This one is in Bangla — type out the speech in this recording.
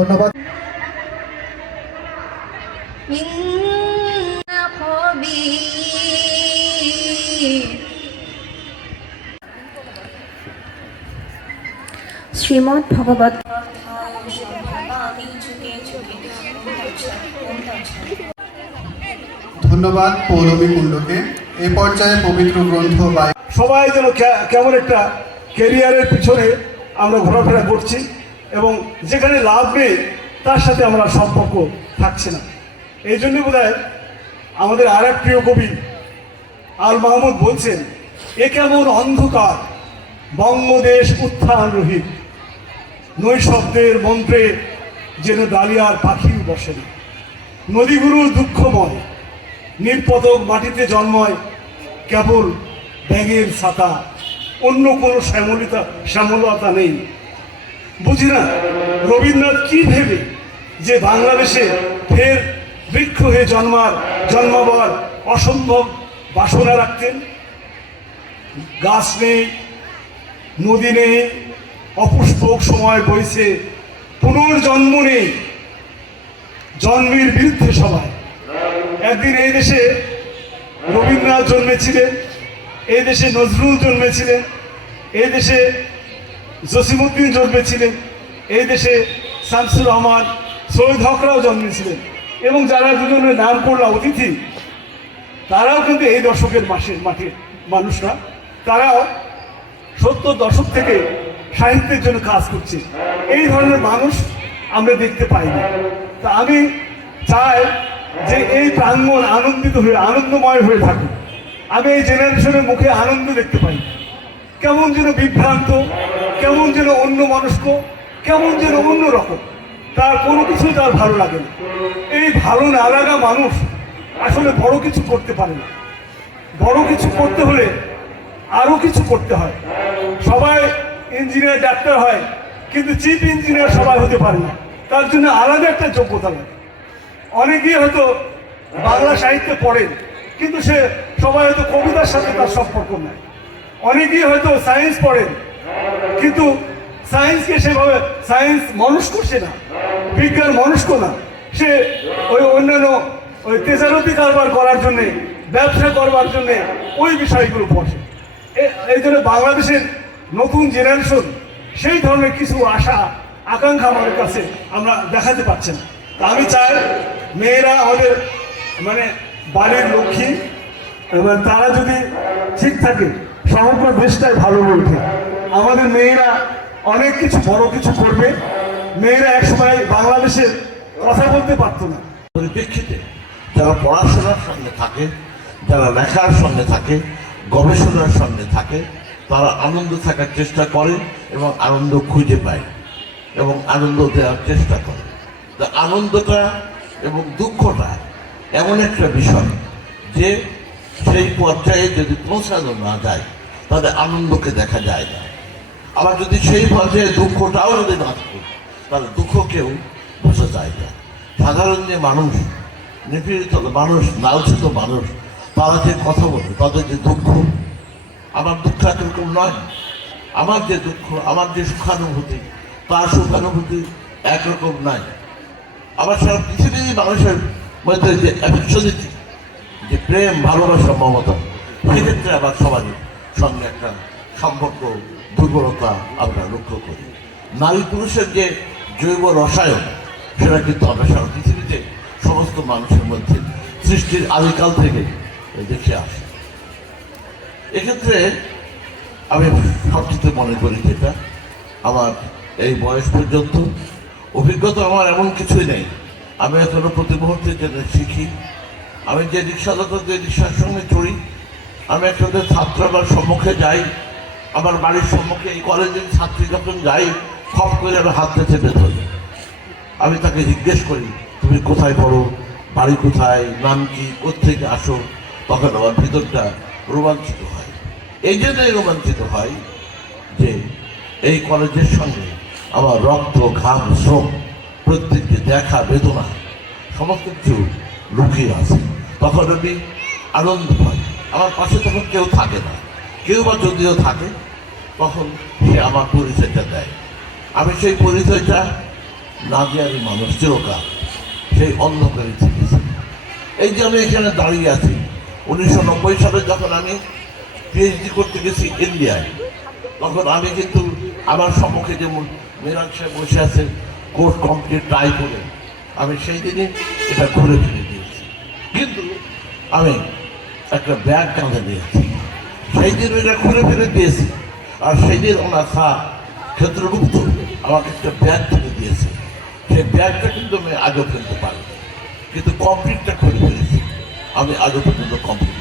ধন্যবাদ। শ্রীমদ ভগবত ধন্যবাদ পৌলমী কুণ্ডকে। এ পর্যায়ে পবিত্র গ্রন্থ বা সবাই যেন কেমন একটা কেরিয়ারের পিছনে আমরা ঘোরাফেরা করছি। এবং যেখানে লাভ নেই তার সাথে আমরা সম্পর্ক থাকছে না। এই জন্য বোধ আমাদের আর এক প্রিয় কবি আল মাহমুদ বলছেন, এ কেমন অন্ধকার, বঙ্গদেশ উত্থান রহিত। নৈশব্দের মন্ত্রে যেন ডালিয়ার পাখি বসেন নদীগুরু দুঃখময় নির্পতক মাটিতে জন্মায় কেবল ব্যাঙের ছাতা। অন্য কোনো শ্যামলিতা শ্যামলতা নেই। বুঝি না, রবীন্দ্রনাথ কি ভেবে যে বাংলাদেশে ফের বৃক্ষ হয়ে জন্মার, জন্মাবার অসম্ভব বাসনা রাখতেন? গাছ নেই, নদী নেই, অপুষ্পক সময় বইছে, পুনর্জন্ম নেই, জন্মের বিরুদ্ধে সবাই। একদিন এই দেশে রবীন্দ্রনাথ জন্মেছিলেন, এই দেশে নজরুল জন্মেছিলেন, এই দেশে জসিমুদ্দিন জন্মেছিলেন। এই দেশে শামসুর রহমান, সৈয়দ হকরাও জন্মেছিলেন এবং যারা দুজনের নাম করলাম অতিথি, তারাও কিন্তু এই দশকের মাসের মাঠের মানুষরা। তারাও সত্তর দশক থেকে সাহিত্যের জন্য কাজ করছে। এই ধরনের মানুষ আমরা দেখতে পাই না তা আমি চাই যে এই প্রাঙ্গণ আনন্দিত হয়ে, আনন্দময় হয়ে থাকুক। আমি এই জেনারেশনের মুখে আনন্দ দেখতে পাই। কেমন যেন বিভ্রান্ত কেমন যেন অন্য মানুষক কেমন যেন অন্য রকম তার কোনো কিছুই তার ভালো লাগে না। এই ভালো না লাগা মানুষ আসলে বড় কিছু করতে পারে না। বড় কিছু করতে হলে আরও কিছু করতে হয়। সবাই ইঞ্জিনিয়ার, ডাক্তার হয়, কিন্তু চিফ ইঞ্জিনিয়ার সবাই হতে পারে না। তার জন্য আলাদা একটা যোগ্যতা লাগে। অনেকেই হয়তো বাংলা সাহিত্যে পড়েন, কিন্তু সে সবাই হয়তো কবিতার সাথে তার সম্পর্ক নাই অনেকেই হয়তো সায়েন্স পড়েন কিন্তু সায়েন্সকে সেভাবে সায়েন্স মানুষ করছে না, বিজ্ঞান মনস্ক না। সে ওই অন্যান্য ওই তেজারতি কারবার করার জন্যে, ব্যবসা করবার জন্যে ওই বিষয়গুলো পড়ে এই জন্য বাংলাদেশের নতুন জেনারেশন সেই ধরনের কিছু আশা, আকাঙ্ক্ষা আমাদের কাছে আমরা দেখাতে পারছি না। তা আমি চাই মেয়েরা আমাদের মানে বাড়ির লক্ষ্মী, এবার তারা যদি ঠিক থাকে, সমগ্র দেশটাই ভালো ওঠে আমাদের মেয়েরা অনেক কিছু, বড় কিছু করবে। মেয়েরা একসময় বাংলাদেশের কথা বলতে পারতো না। পরিপ্রেক্ষিতে যারা পড়াশোনার সঙ্গে থাকে, যারা লেখার সঙ্গে থাকে, গবেষণার সঙ্গে থাকে, তারা আনন্দ থাকার চেষ্টা করে এবং আনন্দ খুঁজে পায় এবং আনন্দ দেওয়ার চেষ্টা করে। তা আনন্দটা এবং দুঃখটা এমন একটা বিষয় যে সেই পর্যায়ে যদি পৌঁছানো না যায়, তাহলে আনন্দকে দেখা যায় না। আবার যদি সেই পর্যায়ে দুঃখটাও যদি না থাকে, তাহলে দুঃখকেও বোঝা যায় না। সাধারণ যে মানুষ, নিপীড়িত মানুষ লালচিত মানুষ, তারা যে কথা বলে, তাদের যে দুঃখ, আমার দুঃখ একরকম নয়। আমার যে দুঃখ, আমার যে সুখানুভূতি, তার সুখানুভূতি একরকম নাই আবার সারা পৃথিবীর মানুষের মধ্যে যে অ্যাফেকশনিটি যে প্রেম, ভালোবাসা, মমতা, সেক্ষেত্রে আবার সমাজের সঙ্গে একটা সম্পর্ক, দুর্বলতা আমরা লক্ষ্য করি। নারী পুরুষের যে জৈব রসায়ন, সেটা কিন্তু আমরা সারা পৃথিবীতে সমস্ত মানুষের মধ্যে সৃষ্টির আদিকাল থেকে দেখে আসে। এক্ষেত্রে আমি সবচেয়ে মনে করি যেটা, আমার এই বয়স পর্যন্ত অভিজ্ঞতা আমার এমন কিছুই নেই। আমি এখনও প্রতি মুহূর্তে যেটা শিখি, আমি যে রিক্সাদাতা যে রিক্সার সঙ্গে চড়ি, আমি একসাথে ছাত্রাবার সম্মুখে যাই আমার বাড়ির সম্মুখে এই কলেজের ছাত্রী যখন যাই খপ করে আমি হাতটা চেপে ধরি। আমি তাকে জিজ্ঞেস করি, তুমি কোথায় পড়ো? বাড়ি কোথায়? নাম কি? কোথেকে আসো? তখন আমার ভিতরটা রোমাঞ্চিত হয়। এই জন্যই রোমাঞ্চিত হয় যে এই কলেজের সঙ্গে আমার রক্ত, ঘাম, শ্রম প্রত্যেকটি দেখা, বেদনা, সমস্ত কিছু লুকিয়ে আছে। তখন আমি আনন্দ পাই। আমার পাশে তখন কেউ থাকে না। কেউ বা যদিও থাকে, তখন সে আমার পরিচয়টা দেয়। আমি সেই পরিচয়টা নাজিয়ারি মানুষ চিরকাল সেই অন্ধকারে থেকেছে এই যে আমি এখানে দাঁড়িয়ে আছি, উনিশশো নব্বই সালে যখন আমি পিএইচডি করতে গেছি ইন্ডিয়ায়, তখন আমি কিন্তু আমার সম্মুখে যেমন মিরান সাহেব বসে আছেন, কোর্স কমপ্লিট ট্রাই করে, আমি সেই দিনে এটা ঘুরে ফিরে দিয়েছি। কিন্তু আমি একটা ব্যাগ কাঁধে নিয়েছি সেই দিন ওইটা খুলে ফেলে দিয়েছি। আর সেই দিন ওনার খা ক্ষেত্রগুপ্ত আমাকে একটা ব্যাগ তুলে দিয়েছে। সেই ব্যাগটা কিন্তু আমি আজও ফেলতে পারি কিন্তু কমপ্লিটটা খুলে ফেলেছি। আমি আজও পর্যন্ত কমপ্লিট